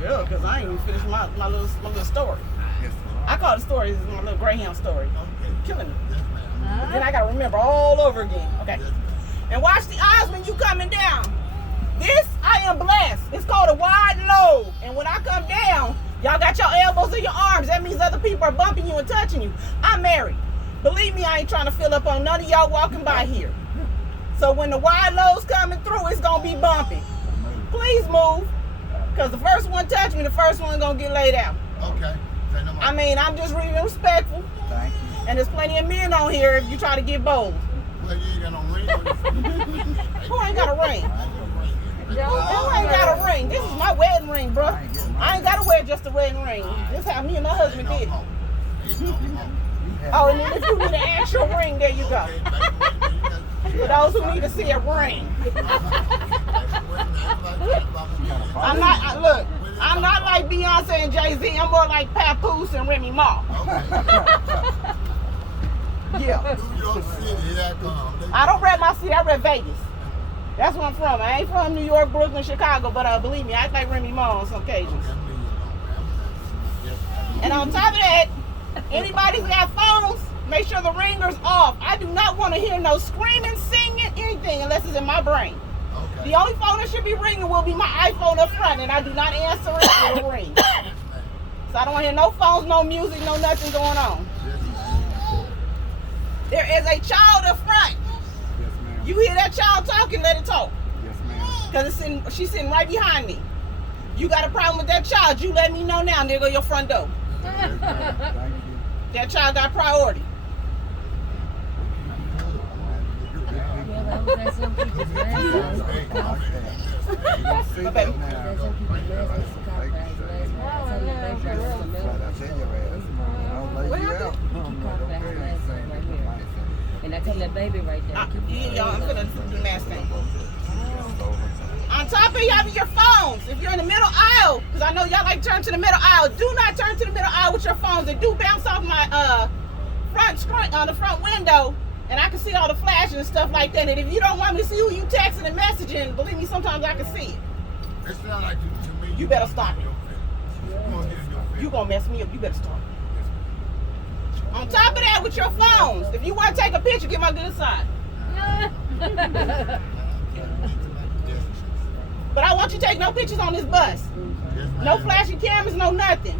Yeah, because I ain't even finished my little story. I call the story my little Greyhound story. Killing me. But then I got to remember all over again. Okay. And watch the eyes when you coming down. This, I am blessed. It's called a wide load. And when I come down, y'all got your elbows in your arms. That means other people are bumping you and touching you. I'm married. Believe me, I ain't trying to fill up on none of y'all walking by here. So when the wide load's coming through, it's going to be bumping. Please move. Because the first one touch me, the first one going to get laid out. Okay. I mean, I'm just really respectful. Thank you. And there's plenty of men on here if you try to get bold. Well, you ain't got no ring. Who ain't got a ring? Who ain't got a ring? This is my wedding ring, bro. I ain't got to wear just a wedding ring. This is how me and my husband did it. Oh, and then if you need an actual ring, there you go. For those who need to see a ring. I'm not like Beyonce and Jay-Z. I'm more like Papoose and Remy Ma. Yeah. I don't rep my city. I rep Vegas. That's where I'm from. I ain't from New York, Brooklyn, Chicago, but believe me, I act like Remy Ma on some occasions. And on top of that, anybody's got phones, make sure the ringer's off. I do not want to hear no screaming, singing, anything unless it's in my brain. Okay. The only phone that should be ringing will be my iPhone up front, and I do not answer it when it rings. So I don't want to hear no phones, no music, no nothing going on. There is a child up front. Yes, ma'am. You hear that child talking, let it talk. Yes, ma'am. Because she's sitting right behind me. You got a problem with that child, you let me know now, there go your front door. Thank you. That child got priority. And I tell that baby right there. Y'all, I'm gonna do the last thing. On top of y'all, your phones. If you're in the middle aisle, because I know y'all like to turn to the middle aisle, do not turn to the middle aisle with your phones. They do bounce off my front screen on the front window, and I can see all the flashing and stuff like that. And if you don't want me to see who you texting and messaging, believe me, sometimes I can see it. It's not like to me. You better stop it. You gonna mess me up. You better stop it. On top of that, with your phones, if you want to take a picture, get my good side. But I want you to take no pictures on this bus. No flashing cameras, no nothing.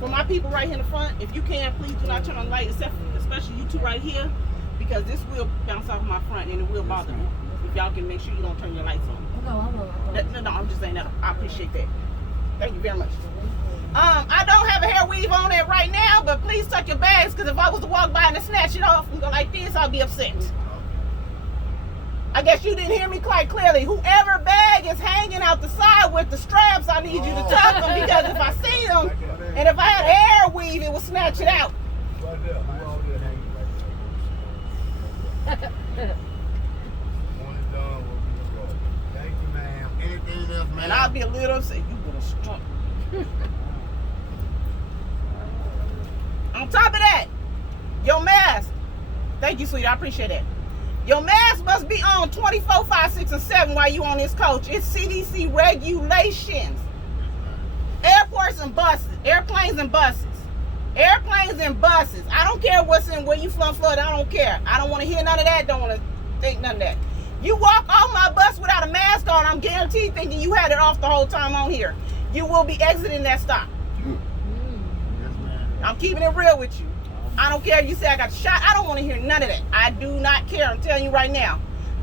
For my people right here in the front, if you can, please do not turn on the light, especially you two right here, because this will bounce off my front and it will bother me. If y'all can make sure you don't turn your lights on. No, I'm just saying that. I appreciate that. Thank you very much. I don't have a hair weave on it right now, but please tuck your bags, because if I was to walk by and snatch it off and go like this, I'll be upset. I guess you didn't hear me quite clearly. Whoever bag is hanging out the side with the straps, I need you to tuck them, because if I see them, and if I had a hair weave, it will snatch it out. Thank you, ma'am. Anything else, ma'am? And I'll be a little upset. You better stop. On top of that, your mask. Thank you, sweetie. I appreciate that. Your mask must be on 24, 5, 6, and 7 while you on this coach. It's CDC regulations. Airports and buses. Airplanes and buses. Airplanes and buses. I don't care what's in where you from, Florida. I don't care. I don't want to hear none of that. Don't want to think none of that. You walk off my bus without a mask on, I'm guaranteed thinking you had it off the whole time on here. You will be exiting that stop. I'm keeping it real with you. I don't care if you say I got shot. I don't want to hear none of that. I do not care. I'm telling you right now.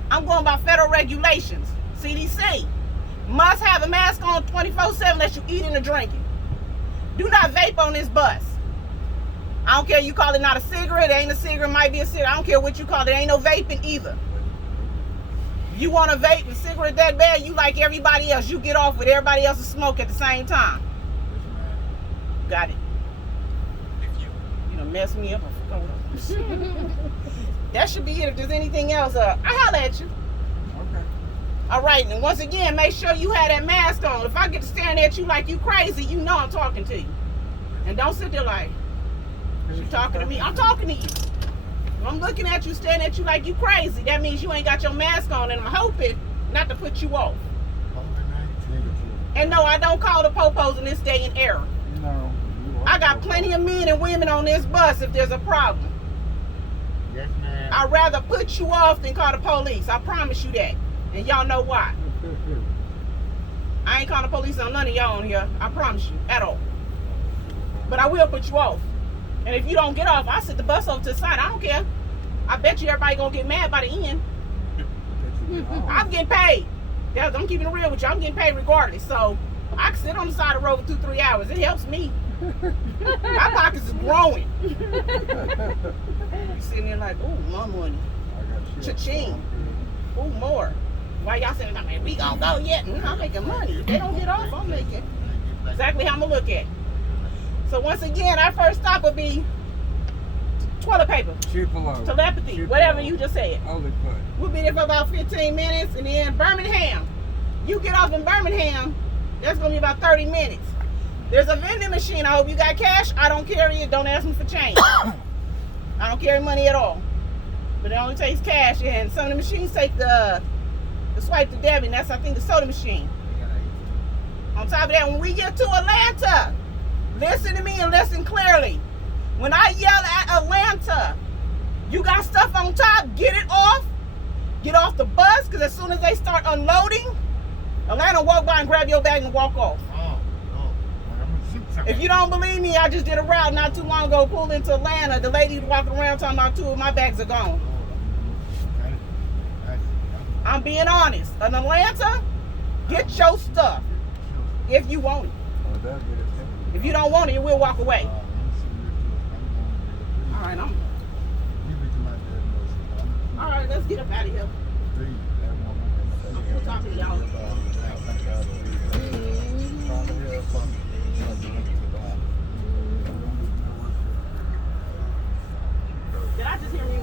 I'm going by federal regulations. CDC. Must have a mask on 24/7 unless you eating or drinking. Do not vape on this bus. I don't care you call it not a cigarette. It ain't a cigarette. It might be a cigarette. I don't care what you call it. There ain't no vaping either. You want to vape a cigarette that bad, you like everybody else. You get off with everybody else's smoke at the same time. Got it. You done messed me up. That should be it. If there's anything else, I holler at you. Okay. All right, and once again, make sure you have that mask on. If I get to staring at you like you crazy, you know I'm talking to you. And don't sit there like, you talking to me? I'm talking to you. If I'm looking at you, staring at you like you crazy, that means you ain't got your mask on, and I'm hoping not to put you off. COVID-19. And no, I don't call the popos in this day and era. No. I got plenty of men and women on this bus if there's a problem. Yes, ma'am. I'd rather put you off than call the police. I promise you that. And y'all know why. I ain't calling the police on none of y'all on here. I promise you. At all. But I will put you off. And if you don't get off, I'll sit the bus over to the side. I don't care. I bet you everybody gonna get mad by the end. I'm getting paid. I'm keeping it real with you. I'm getting paid regardless. So I can sit on the side of the road for 2-3 hours. It helps me. My pockets is growing. You sitting there like, ooh, more money. Cha-ching. Ooh, more. Why y'all saying, man, we gonna go yet? I'm making money. If they don't get off, I'm making exactly how I'm gonna look at it. So once again, our first stop would be toilet paper, Tupelo, telepathy, Tupelo. whatever you just said. Holy foot. We'll be there for about 15 minutes, and then Birmingham. You get off in Birmingham, that's gonna be about 30 minutes. There's a vending machine. I hope you got cash. I don't carry it. Don't ask me for change. I don't carry money at all. But it only takes cash, and some of the machines take the swipe to debit, and that's, I think, the soda machine. On top of that, when we get to Atlanta, listen to me and listen clearly. When I yell at Atlanta, you got stuff on top, get it off. Get off the bus, because as soon as they start unloading, Atlanta walk by and grab your bag and walk off. If you don't believe me, I just did a route not too long ago, pulled into Atlanta. The lady walking around talking about 2 of my bags are gone. I'm being honest. In Atlanta, get your stuff if you want it. If you don't want it, you will walk away. All right, all right, let's get up out of here. I'm talking to y'all. Did I just hear me